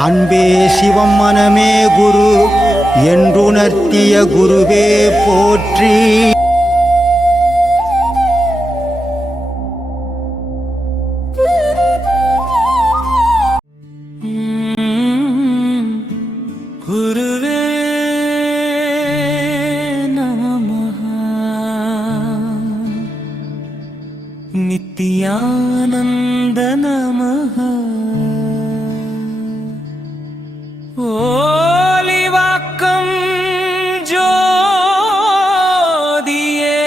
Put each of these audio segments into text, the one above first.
அன்பே சிவம் மனமே குரு என்றுணர்த்திய குருவே போற்றி. குருவே நமஹ. நித்யானந்த நமஹ. ஓலிவாக்கம் ஜோதியே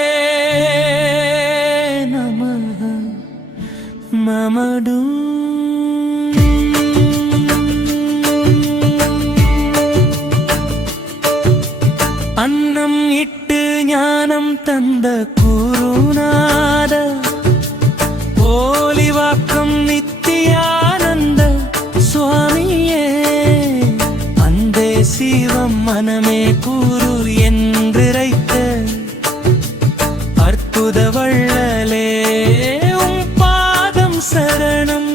நமஹ. மமடும் அன்னம் இட்டு ஞானம் தந்த குருநாத ஓலிவாக்கம் நித்தியானந்த சுவாமியே. அந்தே சிவம் மனமே குரு என்றிரைத்த அற்புத வள்ளலே உம் பாதம் சரணம்.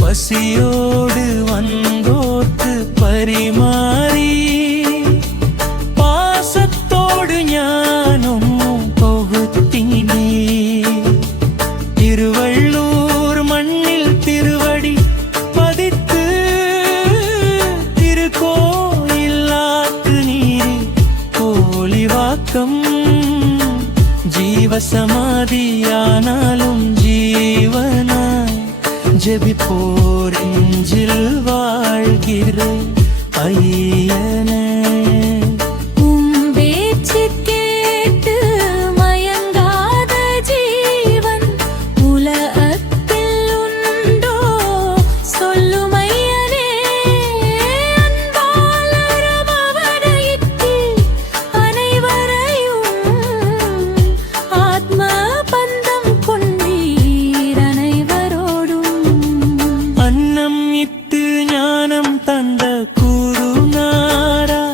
பசியோடு வந்தோர்க்கு பரிமாறி பாசத்தோடு ஞானம் பகுத்தினே. திருவள்ளூர் மண்ணில் திருவடி பதித்து திருக்கோயிலாக்கு நீரி ஓலிவாக்கம் ஜீவசமாதியானாலும் ஜீவனாய் ஜெபிப்போர் நெஞ்சில் வாழ்கிற ஐயனே. ஞானம் தந்த குருநாதா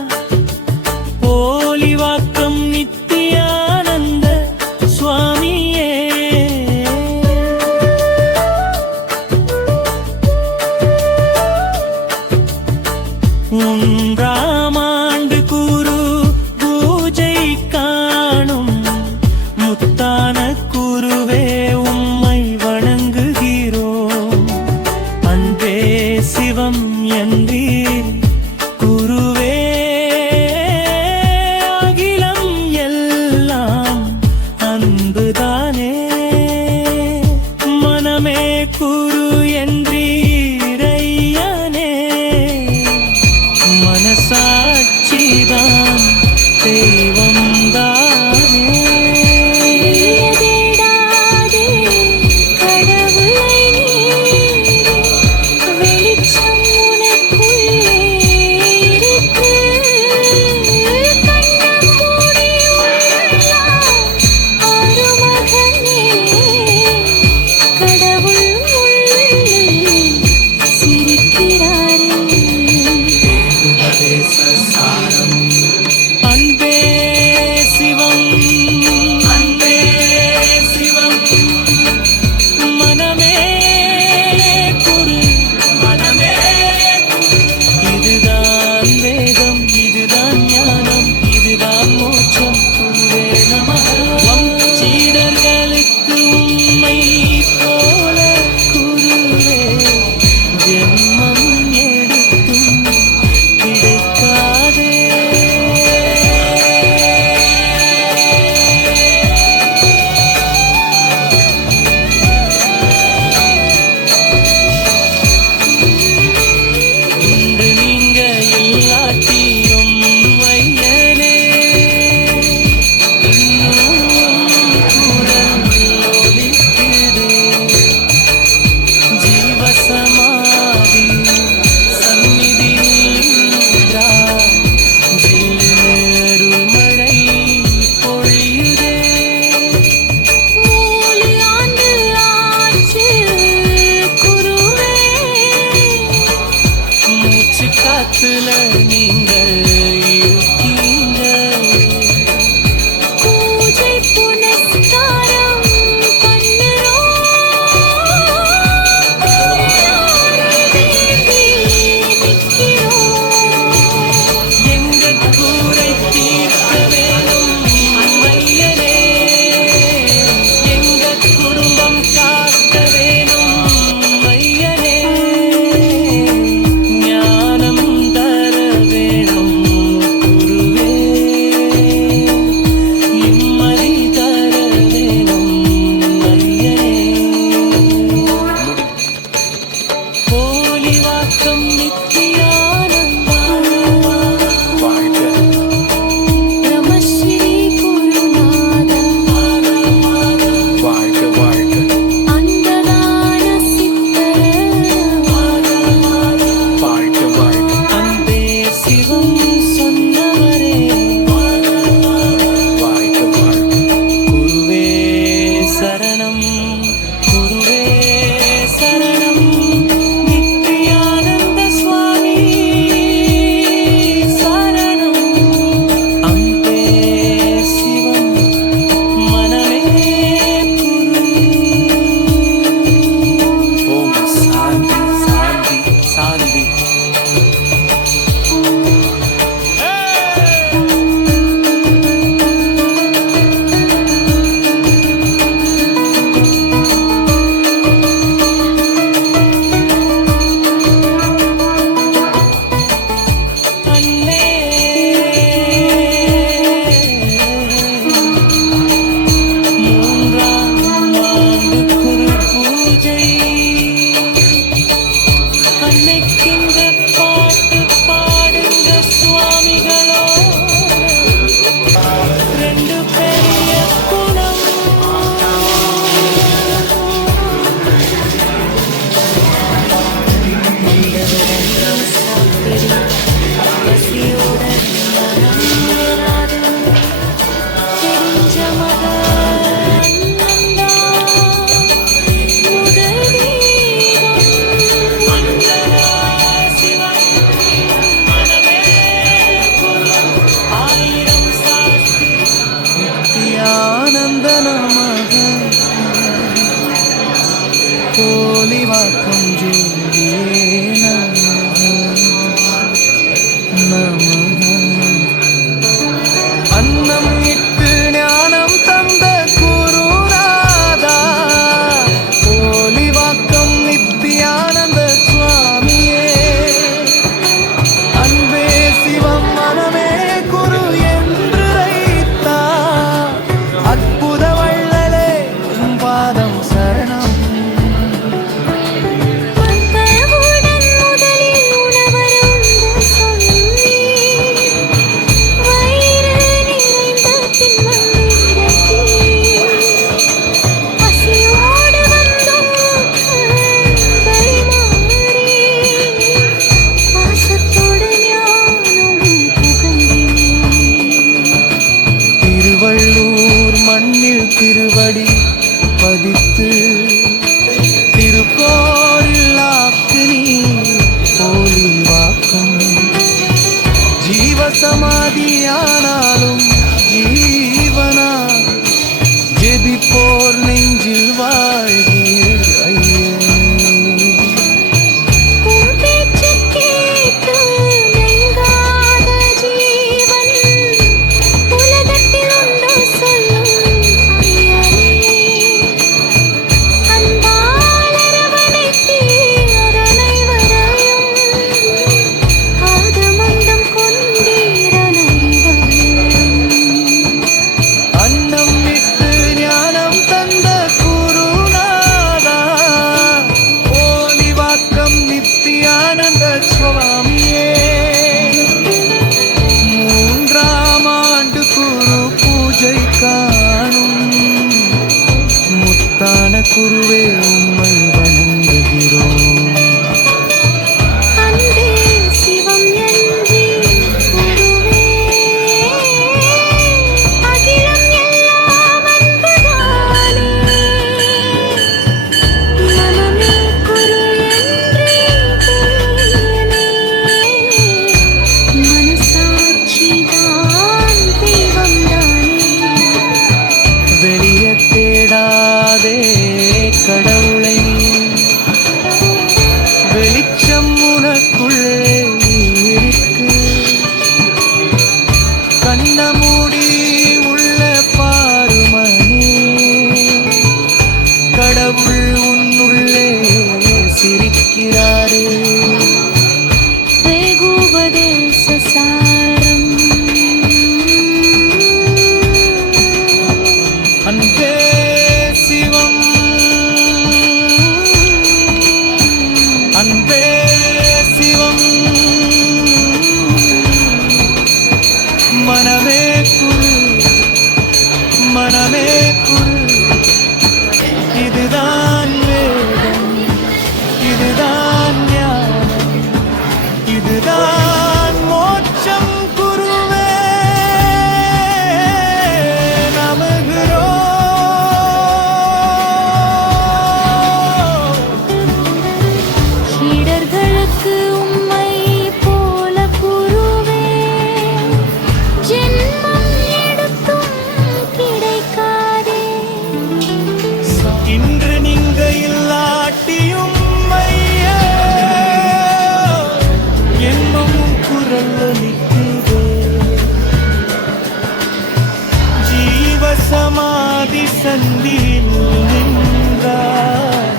சமாதி சந்தியில் நின்றார்.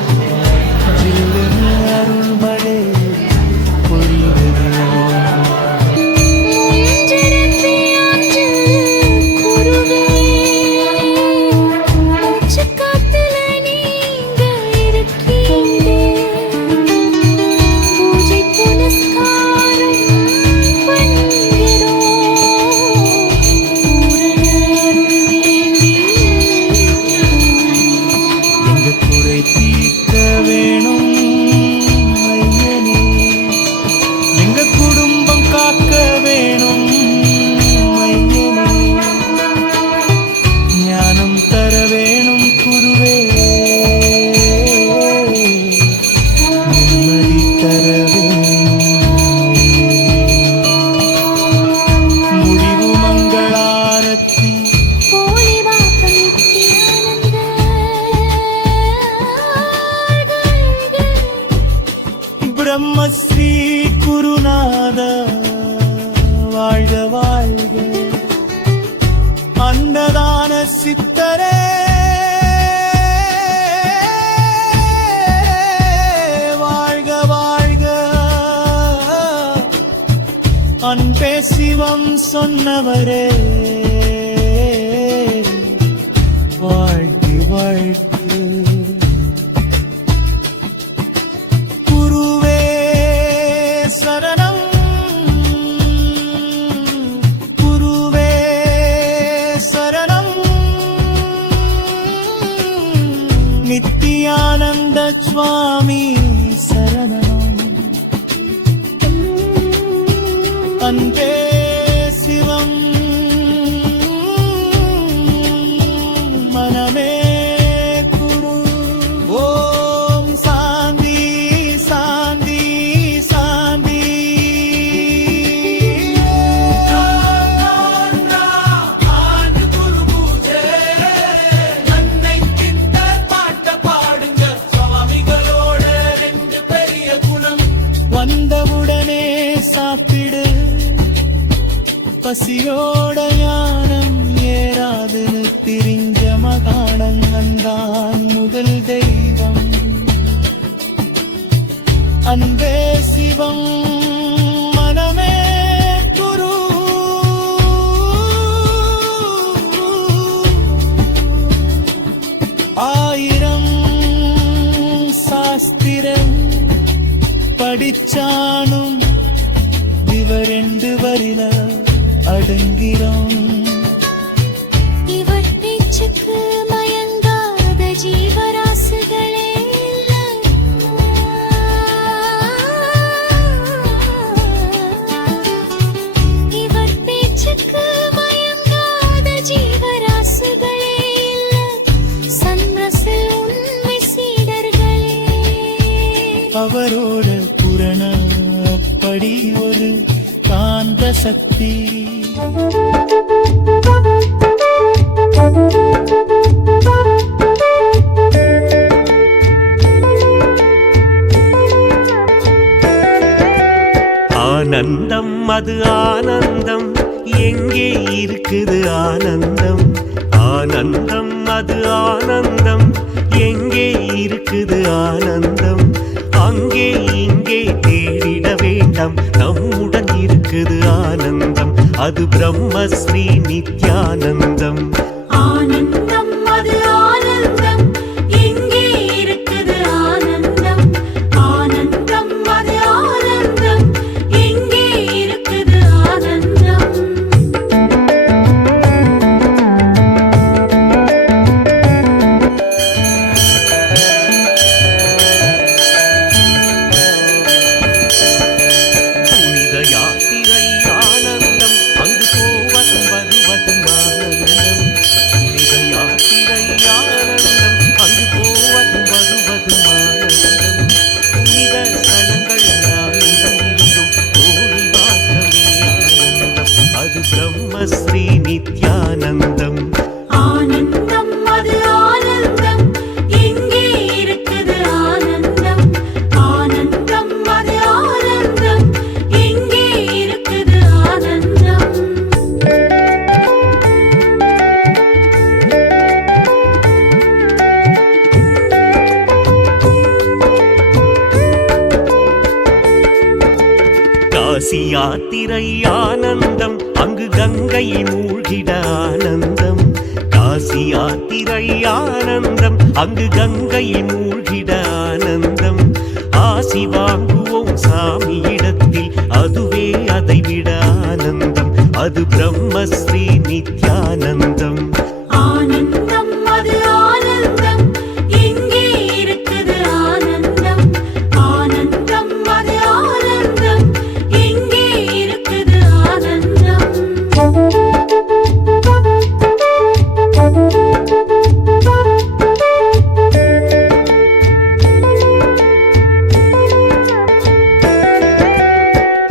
ஜில்லுன்னு அருள்மழை பொழிவது. தீர்க்க வேணும் ஐயனே, எங்க குடும்பம் காக்க வேணும் ஐயனே, ஞானம் தர வேணும் குருவே, நிம்மதி தர வேணும் முடிவு மங்களாரத்தி பிரம்மஸ்ரீ குருநாத வாழ்க வாழ்க. அன்னதான சித்தரே வாழ்க வாழ்க. அன்பே சிவம் சொன்னவரே வாழ்க வாழ்க. நித்யானந்த சுவாமி சரணம். அன்பே சிவம் மனமே குரு. ஓம் சாந்தி சாந்தி சாந்தி. வந்தவுடனே சாப்பிடு, பசியோட ஞானம் ஏறாதுன்னு திரிஞ்ச மகாணங்கந்தான் முதல் தெய்வம். அன்பே சிவம் மனமே குரு. ஆயிரம் சாஸ்திரம் படிச்சானும் இவர் 2 வரில அடங்கிறோம். இவர் பேச்சுக்கு மயங்காத ஜீவராசிகளே இவர் பேச்சுக்கு மயங்காத ஜீவராசிகளே சன்ரசில் உண்மை சீடர்களே. அவரோட புரணப்படி ஒரு காந்த சக்தி. ஆனந்தம் அது ஆனந்தம், எங்கே இருக்குது ஆனந்தம்? ஆனந்தம் அது ஆனந்தம், எங்கே இருக்குது ஆனந்தம்? அங்கே இங்கே தேடிட வேண்டாம், நம்முடன் இருக்குது ஆனந்தம். அது பிரம்மஸ்ரீ நித்யானந்தம். ஆனந்தம் அது ஆனந்தம், எங்கே இருக்குது ஆனந்தம்? ஆனந்தம் அது ஆனந்தம், எங்கே இருக்குது ஆனந்தம்? புனித யாத்திரை ஆனந்தம், அங்கு போவதும் வருவதும் ஆனந்தம். காசி யாத்திரை ஆனந்தம் அங்கு கங்கை மூழ்கிட ஆனந்தம். காசி யாத்திரை ஆனந்தம் அங்கு கங்கை மூழ்கிட ஆனந்தம். ஆசி வாங்குவோம் சாமியிடத்தில் அதுவே அதைவிட ஆனந்தம். அது பிரம்மஸ்ரீ நித்யானந்தம். ஆனந்தம் அது ஆனந்தம் எங்கே இருக்குது ஆனந்தம். ஆனந்தம் அது ஆனந்தம் எங்கே இருக்குது ஆனந்தம்.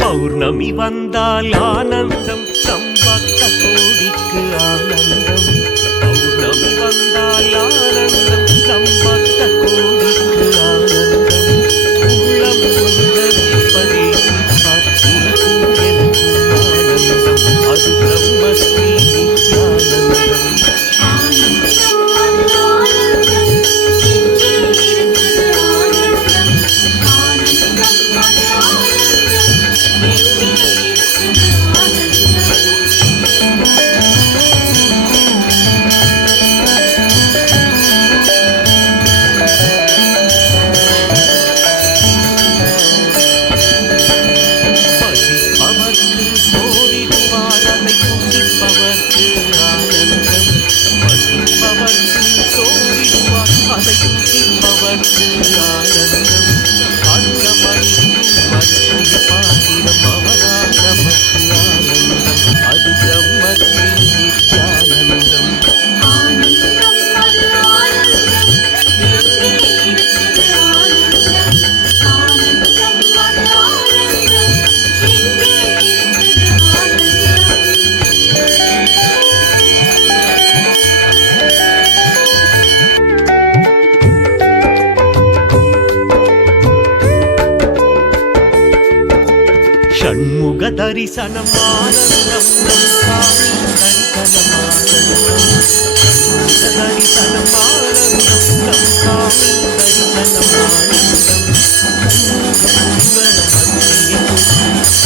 பௌர்ணமி வந்தால் ஆனந்தம் நம் பக்த கோடிக்கு ஆனந்தம். பௌர்ணமி வந்தால் ஆனந்தம் நம் பக்த கோடிக்கு ஆனந்தம். உள்ளம் உணர்வதே சிப்பார் உனக்கும் எனக்கும் ஆனந்தம். அது பிரம்மஸ்ரீ நித்யானந்தம். ஆனந்தம் அது ஆனந்தம் எங்கே இருக்குது ஆனந்தம். ஆனந்தம் அது ஆனந்தம் எங்கே இருக்குது பசிப்பவர்க்கு சோறிடுவார் அதை குடிப்பவர்க்கு ஆனந்தம். பசிப்பவர்க்கு சோறிடுவார் அதை குடிப்பவர்க்கு ஆனந்தம். அன்னமளிக்கும் அச்சய பாத்திரம் அவரால் நமக்கு ஆனந்தம். அது பிரம்மஸ்ரீ நித்யானந்தம். ஆனந்தம் அது ஆனந்தம் எங்கே இருக்குது ஆனந்தம். ஆனந்தம் அது ஆனந்தம் எங்கே இருக்குது ஷண்முக தரிசனம் ஆனந்தம் நம் சாமி தரிசனம் ஆனந்தம். ஷண்முக தரிசனம் ஆனந்தம் நம் சாமி தரிசனம் ஆனந்தம்.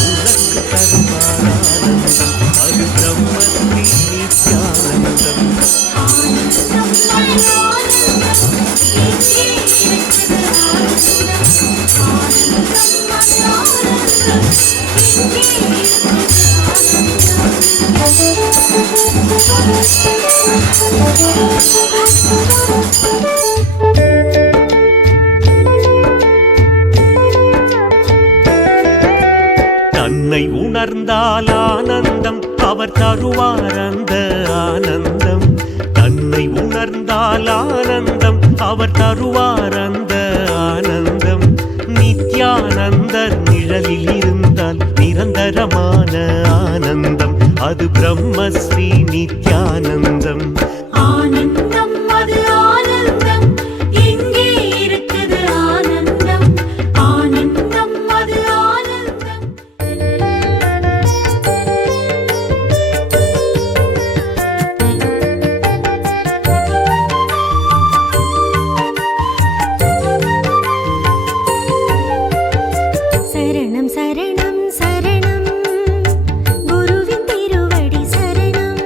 உனக்கு தருமானந்தம். அது பிரம்மஸ்ரீ நித்யானந்தம். ஆனந்தம் அது ஆனந்தம் எங்கே இருக்குது ஆனந்தம். ஆனந்தம் அது ஆனந்தம் எங்கே இருக்குது தன்னை உணர்ந்தால் ஆனந்தம் அவர் தருவார் அந்த ஆனந்தம். தன்னை உணர்ந்தால் ஆனந்தம் அவர் தருவார் அந்த ஆனந்தம். நித்யானந்தர் நிழலில் இருந்தால் நிரந்தரமான ஆனந்தம். அது பிரம்மஸ்ரீ நித்யானந்தம். ஆனந்தம் அது ஆனந்தம் எங்கே இருக்குது ஆனந்தம். ஆனந்தம் அது ஆனந்தம். சரணம் சரணம் சரணம் குருவின் திருவடி சரணம்.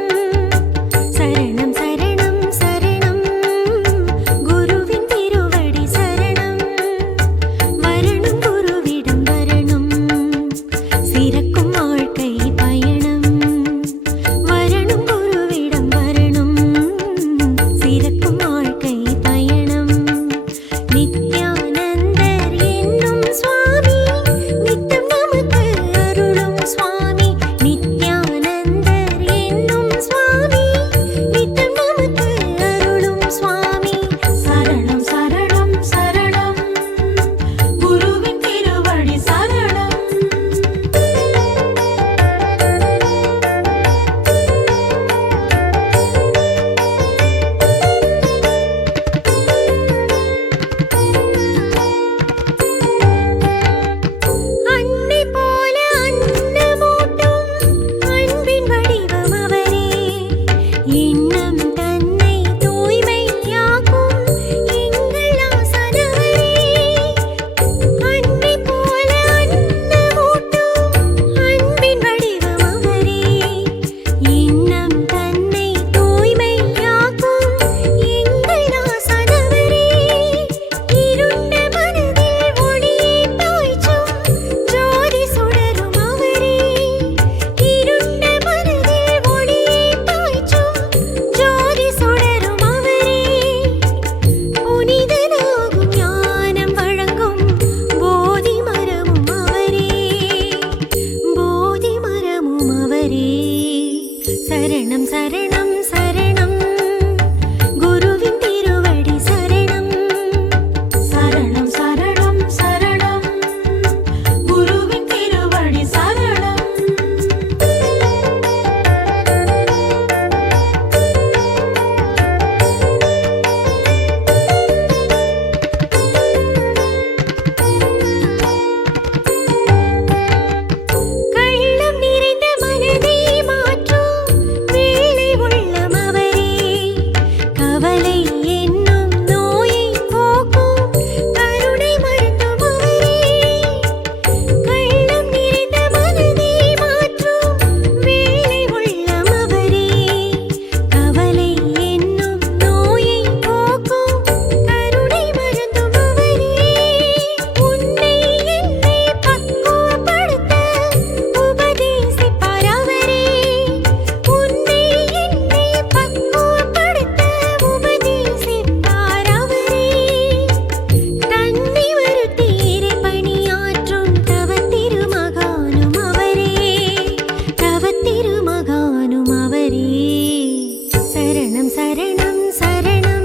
சரணம் சரணம் சரணம்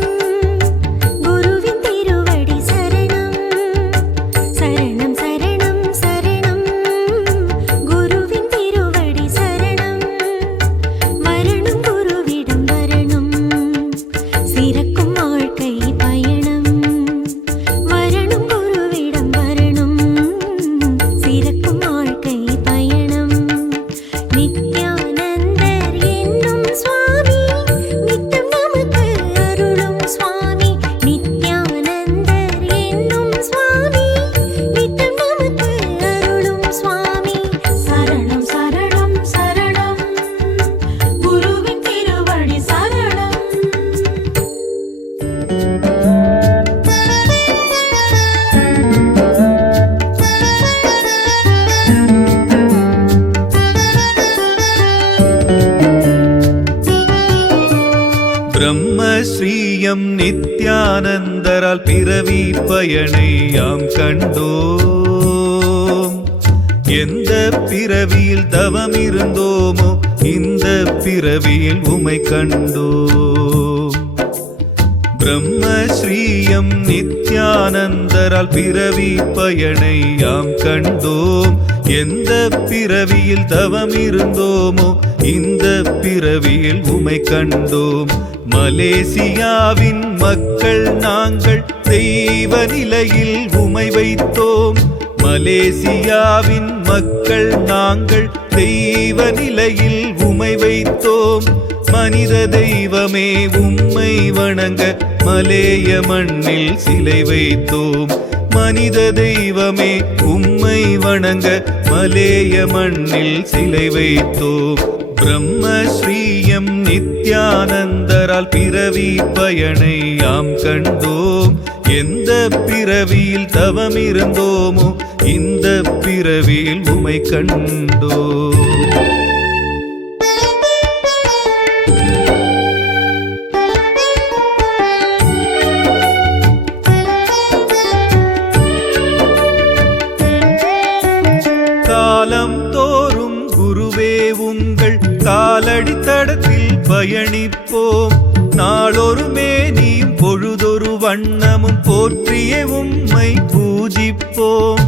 குருவின் திருவடி சரணம் சரணம் சரணம் சரணம் குருவின் திருவடி சரணம் வரணும் குருவிடம் வரணும் சிறக்கும் வாழ்க்கை பயணம் வரணும் குருவிடம் வரணும் சிறக்கும் வாழ்க்கை பயணம் நித்யானந்தர் என்னும் சுவாமி நித்தம் நமக்கு அருளும் சுவாமி நித்யானந்தர் என்னும் சுவாமி நித்தம் நமக்கு அருளும் சுவாமி சரணம் சரணம் சரணம் குருவின் திருவடி சரணம் பிரம்மஸ்ரீயம் நித்யானந்தரால் பிறவி பயனை யாம் கண்டோம். எந்த பிறவியில் தவம் இருந்தோமோ இந்த பிறவியில் உமை கண்டோம். பிரம்மஸ்ரீயம் நித்யானந்தரால் பிறவி பயனை யாம் கண்டோம். எந்த பிறவியில் தவம் இருந்தோமோ இந்த பிறவியில் உமை கண்டோம். மலேசியாவின் மக்கள் நாங்கள் தெய்வ நிலையில் உமை வைத்தோம். மலேசியாவின் மக்கள் நாங்கள் தெய்வ நிலையில் உமை வைத்தோம். மனித தெய்வமே உம்மை வணங்க மலேய மண்ணில் சிலை வைத்தோம். மனித தெய்வமே உம்மை வணங்க மலேய மண்ணில் சிலை வைத்தோம். பிரம்மஸ்ரீயம் நித்யானந்தரால் பிறவி பயனை யாம் கண்டோம். எந்த பிறவியில் தவம் இருந்தோமோ இந்த பிறவியில் உமை கண்டோம். காலம் தோறும் குருவே உங்கள் காலடி தடத்தில் பயணிப்போம். நாளொரு மேனியும் பொழுதொரு வண்ணமும் போற்றிய உம்மை பூஜிப்போம்.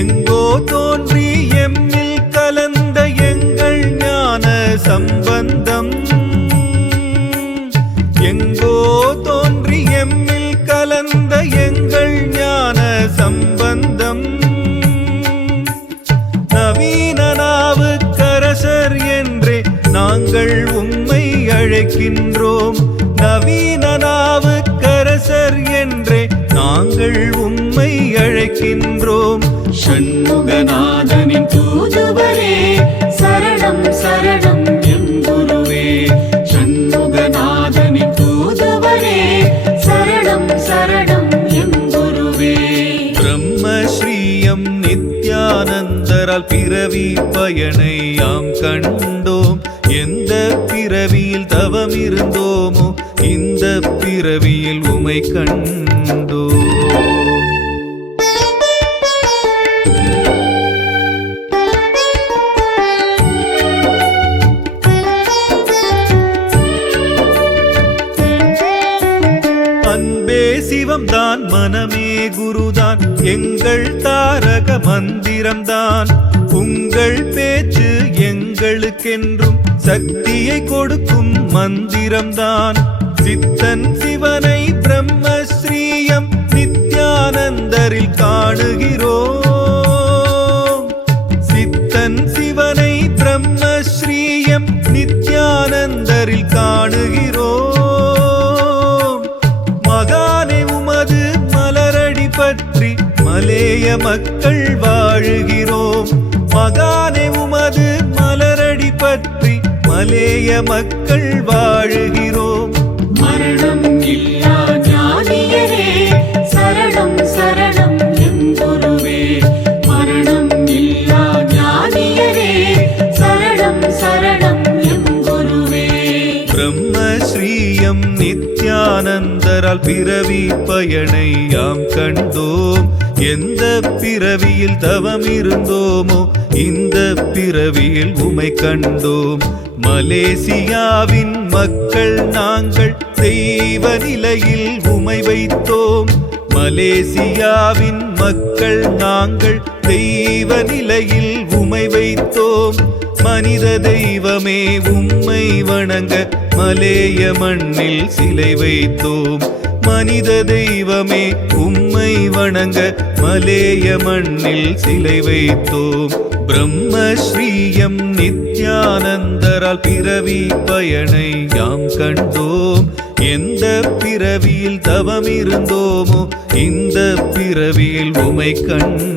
எங்கோ தோன்றி எம்மில் கலந்த எங்கள் ஞான சம்பந்தம். எங்கோ தோன்றி எம்மில் கலந்த எங்கள் ஞான சம்பந்தம். நவீன நாவுக்கரசர் என்றே நாங்கள் உம்மை அழைக்கின்றோம். நவீன நாவுக்கரசர் என்றே நாங்கள் உம்மை அழைக்கின்றோம். ஷண்முகநாதனின் தூதுவரே சரணம் சரணம் எம் குருவே. ஷண்முகநாதனின் தூதுவரே சரணம் சரணம் எம் குருவே. பிரம்மஸ்ரீயம் நித்யானந்தரால் பிறவி பயனை யாம் கண்டோம். எந்த பிறவியில் தவம் இருந்தோமோ இந்த பிறவியில் உமை கண்டோம். அன்பே சிவம்தான் மனமே குருதான் எங்கள் தாரக மந்திரம்தான். உங்கள் பேச்சு எங்களுக்கென்றும் சக்தியை கொடுக்கும் மந்திரம்தான். சித்தன் சிவனை பிரம்மஸ்ரீயம் நித்யானந்தரில் காணுகிறோம். சித்தன் சிவனை பிரம்மஸ்ரீயம் நித்யானந்தரில் காணுகிறோம். மகானே உமது மலரடி பற்றி மலேய மக்கள் வாழுகிறோம். மகானே உமது மலரடி பற்றி மலேய மக்கள் வாழுகிறோம். மரணம் இல்லா ஞானியரே சரணம் சரணம் எம் குருவே. மரணம் இல்லா ஞானியரே சரணம் சரணம் எம் குருவே. பிரம்மஸ்ரீயம் நித்யானந்தரால் பிறவி பயனை யாம் கண்டோம். எந்த பிறவியில் தவம் இருந்தோமோ இந்த பிறவியில் உமை கண்டோம். மலேசியாவின் மக்கள் நாங்கள் தெய்வ நிலையில் உமை வைத்தோம். மலேசியாவின் மக்கள் நாங்கள் தெய்வ நிலையில் உமை வைத்தோம். மனித தெய்வமே உம்மை வணங்க மலேய மண்ணில் சிலை வைத்தோம். மனித தெய்வமே உம்மை வணங்க மலேய மண்ணில் சிலை வைத்தோம். பிரம்மஸ்ரீயம் நித்யானந்தரால் பிறவி பயனை யாம் கண்டோம். எந்த பிறவியில் தவம் இருந்தோமோ இந்த பிறவியில் உமை கண்டோம்.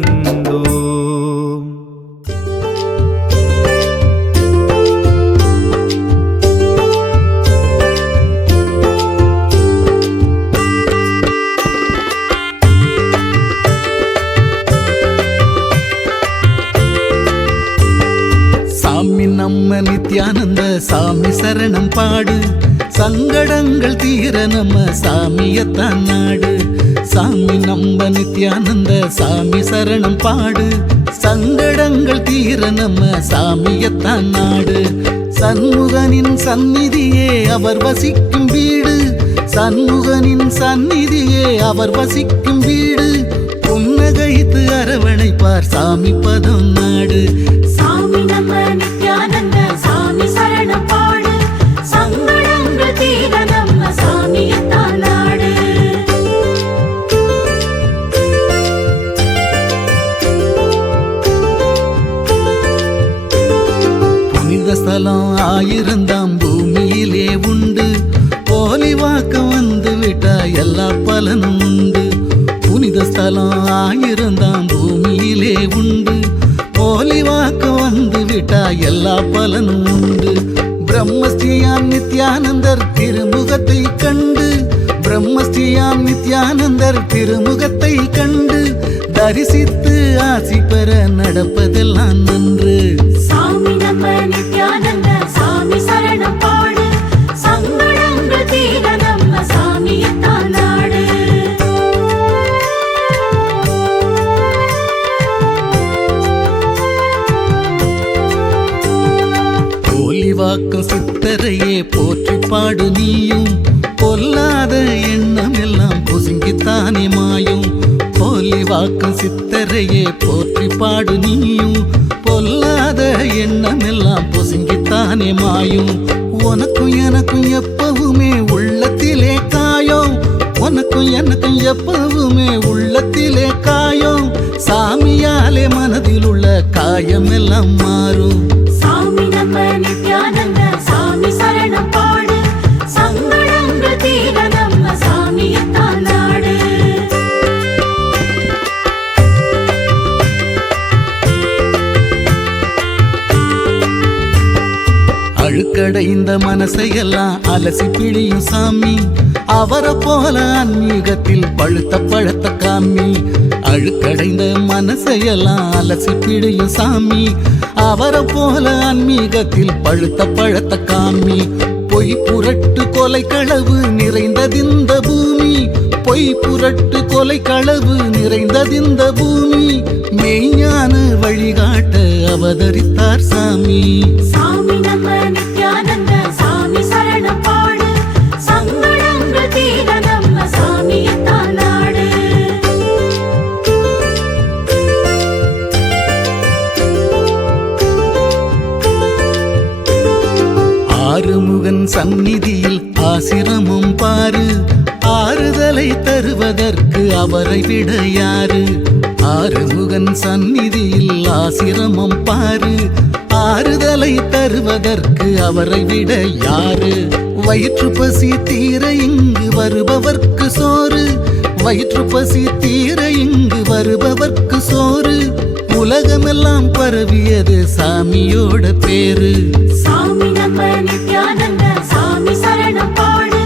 நம்ம நித்யானந்த சாமி சரணம் பாடு. சங்கடங்கள் தீர நம்ம சாமியத்தான் நாடு. சாமி நம்ம நித்யானந்த சாமி சரணம் பாடு. சங்கடங்கள் தீர நம்ம சாமியத்தான் நாடு. சண்முகனின் சந்நிதியே அவர் வசிக்கும் வீடு. சண்முகனின் சந்நிதியே அவர் வசிக்கும் வீடு. புன்னகைத்து அரவணைப்பார் சாமி பதம் நாடு. சாமி நம்ம நித்யானந்த சாமி சரணம் பாடு. சங்கடங்கள் தீர நம்ம சாமியத்தான் நாடு. புனித ஸ்தலம் ஆயிரந்தாம் பூமியிலே உண்டு. போலி வாக்க வந்து விட்டா எல்லா பலனும் உண்டு. புனித ஸ்தலம் ஆயிரந்தாம் பூமியிலே உண்டு. போலி வாக்க வந்து விட்டா எல்லா பலனும் உண்டு. பிரம்மஸ்ரீயாம் நித்யானந்தர் திருமுகத்தை கண்டு. பிரம்மஸ்ரீயாம் நித்யானந்தர் திருமுகத்தை கண்டு தரிசித்து ஆசி பெற நடப்பதெல்லாம் நன்று. சாமி நம்ம நித்யானந்த சாமி சரணம் பாடு. சங்கடங்கள் தீர நம்ம சாமியத்தான் நாடு. வாக்கும் சித்தரையே போற்றி பாடு நீயும். பொல்லாத எண்ணம் எல்லாம் பொசுங்கித்தானே மாயும். போலி வாக்கும் சித்தரையே போற்றி பாடு நீயும். பொல்லாத எண்ணம் எல்லாம் பொசுங்கித்தானே மாயும். உனக்கும் எனக்கும் எப்பவுமே உள்ளத்திலே காயம். உனக்கும் எனக்கும் எப்பவுமே உள்ளத்திலே காயம். சாமியாலே மனதில் உள்ள காயம் எல்லாம் மாறும். சாமி நம்ம நித்யானந்த சாமி சரணம் பாடு. சங்கடங்கள் தீர நம்ம சாமியத்தான் நாடு. அழுக்கடைந்த மனசையெல்லாம் அலசி பிழியும் சாமி. அவரை போல ஆன்மீகத்தில் பழுத்த பழத்த காமி. அழுக்கடைந்த மனசையெல்லாம் அலசி பிழியும் சாமி. அவரை போல ஆன்மீகத்தில் பழுத்த பழத்த காமி. பொய் புரட்டு கொலை களவு நிறைந்ததிந்த பூமி. பொய் புரட்டு கொலை களவு நிறைந்ததிந்த பூமி. மெய்ஞான வழிகாட்ட அவதரித்தார் சாமி. சாமி நம்ம நித்யானந்த சாமி சரணம் பாடு. சங்கடங்கள் தீர நம்ம சாமியத்தான் நாடு. ஆறுமுகன் சந்நிதியில் ஆசிரமம் பாரு. ஆறுதலை தருவதற்கு அவரை விட யாரு. ஆறுமுகன் சந்நிதியில் ஆசிரமம் பாரு. ஆறுதலை தருவதற்கு அவரை விட யாரு. வயிற்று பசி தீர இங்கு வருபவர்க்கு சோறு. வயிற்று பசி தீர இங்கு வருபவர்க்கு சோறு. உலகமெல்லாம் பரவியது சாமியோட பேரு. சாமி நம்ம நித்யானந்த சாமி சரணம் பாடு.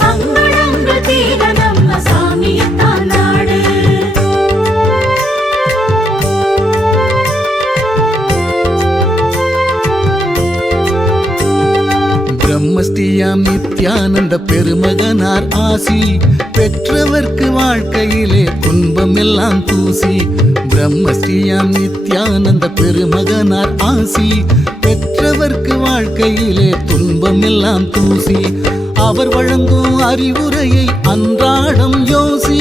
சங்கடங்கள் தீர நம்ம சாமியத்தான் நாடு. பிரம்மஸ்ரீயாம் நித்யானந்த பெருமகனார் ஆசி. பெற்றவர்க்கு வாழ்க்கையிலே துன்பம் எல்லாம் தூசி. பிரம்மஸ்ரீயாம் நித்யானந்த பெருமகனார் ஆசி. பெற்ற பெற்றவர்க்கு வாழ்க்கையிலே துன்பம் எல்லாம் தூசி. அவர் வழங்கும் அறிவுரையை அன்றாடம் யோசி.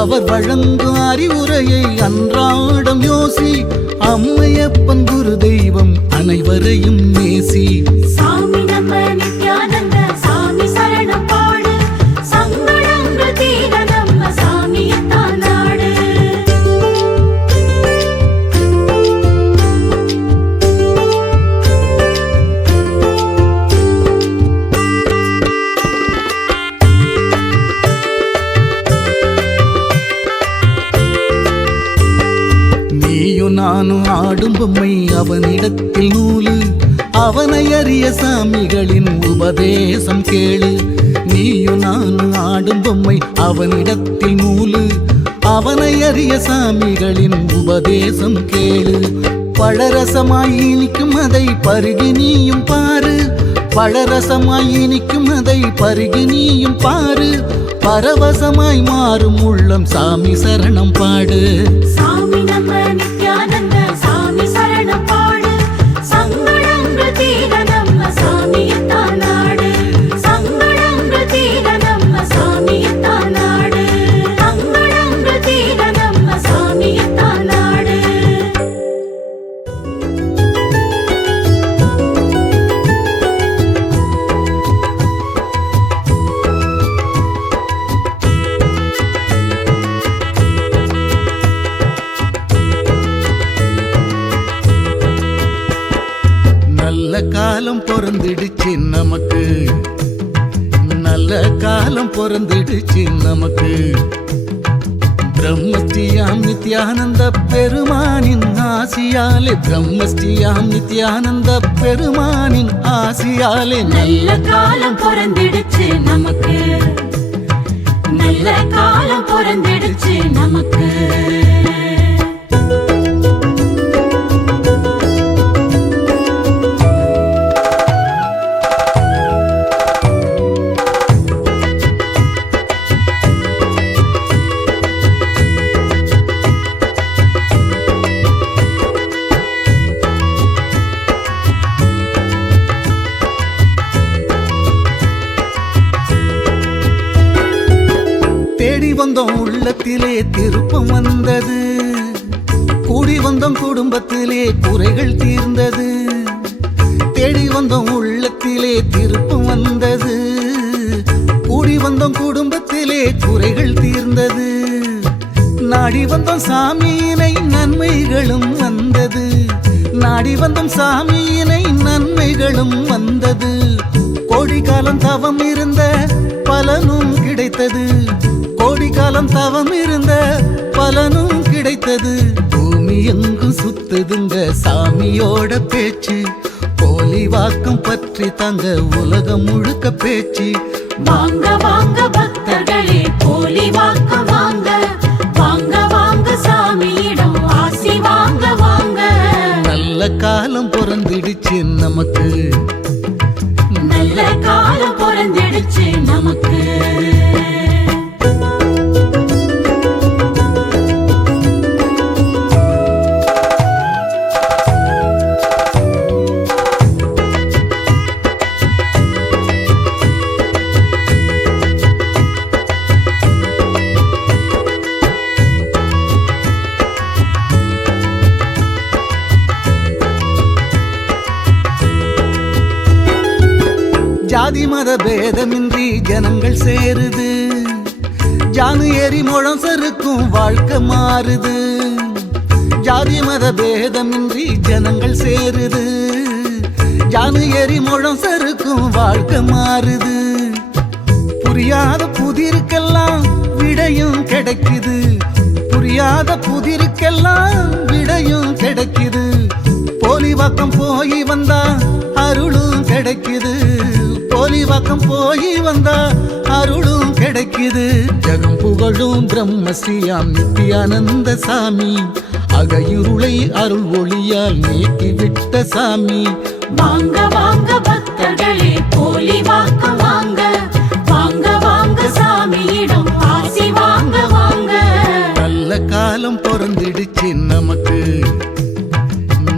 அவர் வழங்கும் அறிவுரையை அன்றாடம் யோசி. அம்மையப்பன் குரு தெய்வம் அனைவரையும் நேசி. சாமி நம்ம நித்யானந்த சாமி சரணம் பாடு. சங்கடங்கள் தீர நம்ம சாமியத்தான் நாடு. நீயும் நானும் ஆடும் பொம்மை அவனிடத்தில் நூலு. அவனை அறிய சாமிகளின் உபதேசம் கேளு. நீயும் நானும் ஆடும் பொம்மை அவனிடத்தில் நூலு. அவனை அறிய சாமிகளின் உபதேசம் கேளு. பழரசமாய் இனிக்கும் அதை பருகி நீயும் பாரு. பழரசமாய் இனிக்கும் அதை பருகி நீயும் பாரு. பரவசமாய் மாறும் உள்ளம் சாமி சரணம் பாடு. சாமி நம்ம நித்யானந்த சாமி சரணம் பாடு. சங்கடங்கள் தீர நம்ம சாமியத்தான் நாடு. சங்கடங்கள் தீர நம்ம சாமியத்தான் நாடு. சங்கடங்கள் தீர நம்ம சாமியத்தான் நாடு. நல்ல காலம் பிறந்திடுச்சு நமக்கு. நல்ல காலம் பிறந்திடுச்சு நமக்கு. பிரம்மஸ்ரீயாம் நித்யானந்த பெருமானின் ஆசியாலே. பிரம்மஸ்ரீயாம் நித்யானந்த பெருமானின் ஆசியாலே. நல்ல காலம் பிறந்திடுச்சு நமக்கு. நல்ல காலம் பிறந்திடுச்சு நமக்கு. தேடி வந்தோம் உள்ளத்திலே திருப்பம் வந்தது. கூடி வந்தோம் குடும்பத்திலே குறைகள் தீர்ந்தது. தேடி வந்தோம் உள்ளத்திலே திருப்பம் வந்தது. கூடி வந்தோம் குடும்பத்திலே குறைகள் தீர்ந்தது. நாடி வந்தோம் சாமியினை நன்மைகளும் வந்தது. நாடி வந்தோம் சாமியினை நன்மைகளும் வந்தது. கோடி காலம் தவம் இருந்த பலனும் கிடைத்தது. கோடி காலம் தவம் இருந்த பலனும் கிடைத்தது. பூமி எங்கும் சுத்துதுங்க சாமியோட பேச்சு. போலி வாக்கம் பற்றி தங்க உலகம் முழுக்க பேச்சு. வாங்க வாங்க பக்தர்களே போலி வாக்க வாங்க. வாங்க வாங்க சாமியிடம் ஆசி வாங்க வாங்க. நல்ல காலம் பிறந்திடுச்சு நமக்கு. நல்ல காலம் பிறந்திடுச்சு நமக்கு. ஜாதி மத பேதமின்றி ஜனங்கள் சேருது. ஜானு ஏறி முழம் சறுக்கும் வாழ்க்கை மாறுது. ஜாதி மத பேதமின்றி ஜனங்கள் சேருது. ஜானு ஏறி முழம் சறுக்கும் வாழ்க்கை மாறுது. புரியாத புதிருக்கெல்லாம் விடையும் கிடைக்குது. புரியாத புதிருக்கெல்லாம் விடையும் கிடைக்குது. போலி வாக்கம் போய் வந்தா அருளும் கிடைக்குது. போலி வாக்கம் போய் வந்தா அருளும் கிடைக்குது. ஜகம் புகழும் பிரம்மஸ்ரீயாம் நித்யானந்த சாமி. அகையுருளை அருள் ஒளியால் நீக்கிவிட்ட சாமி. வாங்க வாங்க பக்தர்களே போலி வாக்க வாங்க. வாங்க வாங்க சாமியிடம் ஆசி வாங்க வாங்க. நல்ல காலம் பிறந்திடுச்சு நமக்கு.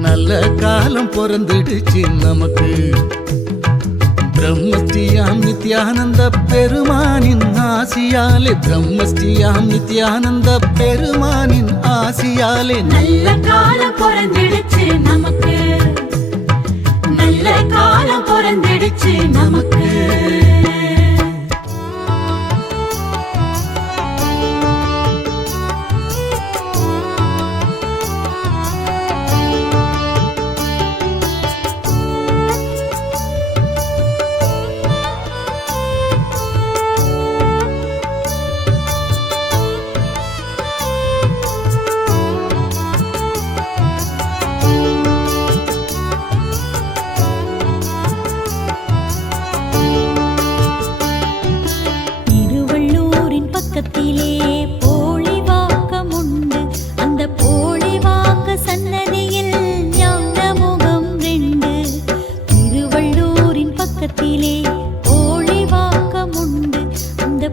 நல்ல காலம் பிறந்திடுச்சு பிறந்துடுச்சு நமக்கு. பிரம்மஸ்ரீயாம் நித்யானந்த பெருமானின் ஆசியாலே, பிரம்மஸ்ரீயாம் நித்யானந்த பெருமானின் ஆசியாலே நல்ல காலம் பிறந்திடுச்சு நமக்கு, நல்ல காலம் பிறந்திடுச்சு நமக்கு. பக்கத்திலே போலிவாக்கம் உண்டு, அந்த போலிவாக்க சன்னதியில் ஞான முகம் 2. திருவள்ளூரின் பக்கத்திலே போலிவாக்கம் உண்டு, அந்த